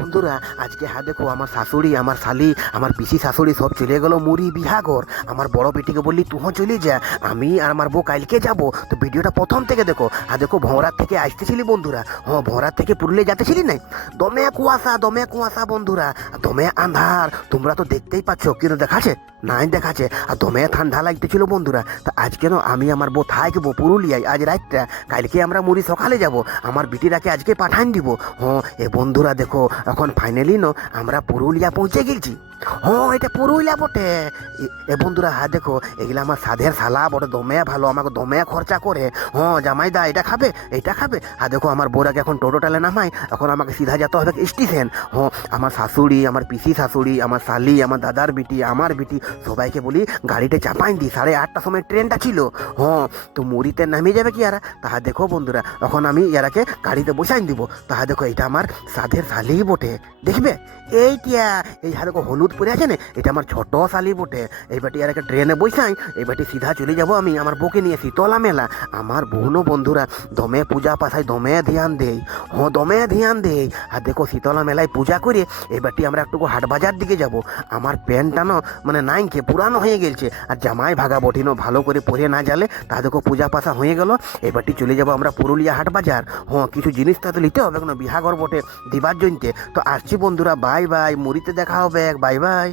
বন্ধুরা আজকে দেখো আমার শাশুড়ি আমার শালি আমার পিসি শাশুড়ি সব চলে গেল মুড়ি বিহাঘর। আমার বড় বেটিকে বললি তুহো চলে যা, আমি আর আমার বউ কালকে যাবো। তো ভিডিওটা প্রথম থেকে দেখো। দেখো ভোঁরার থেকে আসতেছিলি বন্ধুরা, ভোঁরার থেকে পুরুলিয়া যেতেছিলি নাই। দমে কুয়াশা বন্ধুরা, দমে আন্ধার, তোমরা তো দেখতেই পাচ্ছ কিন্তু দেখাচ্ছে নাই দেখাচ্ছে। আর দমে ঠান্ডা লাগতেছিল বন্ধুরা। তা আজকে না আমি আমার বউ থাকবো পুরুলিয়ায় আজ রাতটা, কালকে আমরা মুড়ি সকালে যাব। আমার বিটিরাকে আজকে পাঠান দিব। এ বন্ধুরা দেখো এখন ফাইনালি আমরা পুরুলিয়া পৌঁছে গেছি। এটা পুরুলিয়া বটে। এ বন্ধুরা দেখো এগুলা আমার সাধের শালা বটে, দমে ভালো, আমাকে দমে খরচা করে। জামাই দা এটা খাবে এটা খাবে। দেখো আমার বোরাকে এখন টোটো টালে নামাই, এখন আমাকে সিধা যেতে হবে স্টেশন। আমার শাশুড়ি আমার পিসি শাশুড়ি আমার শালি আমার দাদার বিটি আমার বিটি সবাইকে বলি গাড়িতে চাপাই দিই, 8:30টার সময় ট্রেনটা ছিল। তো মুড়িতে নামিয়ে যাবে কি ইয়ারা। তাহা দেখো বন্ধুরা এখন আমি ইয়ারাকে গাড়িতে বসাই দিব। তাহা দেখো এটা আমার সাধের শালি বটে, দেখবে এইটা এই দেখো হলুদ পরে আছে না, এটা আমার ছোট শালি বটে। এই বাটি আর একটা ট্রেনে বসাই, এই বাটি সিধা চলে যাব আমি আমার বউকে নিয়ে শীতলা মেলা। আমার বোনও বন্ধুরা দমে পূজা পাশায় দমে ধ্যান দেই, দমে ধ্যান দেই। আর দেখো শীতলা মেলায় পূজা করে এই বাটি আমরা একটু হাট বাজার দিকে যাব। আমার প্যান্টটা মানে নাইনকে পুরানো হয়ে গেছে, আর জামাই ভাগা বটিনো ভালো করে পরে না জালে। তা দেখো পূজা পাশা হয়ে গেল, এই বাটি চলে যাব আমরা পুরুলিয়া হাট বাজার। কিছু জিনিসটা তো নিতে হবে, কোনো বিহাঘর বটে দিবার জন্যে। তো আসছি বন্ধুরা, বাই বাই, মুড়িতে দেখা হবে, বাই বাই।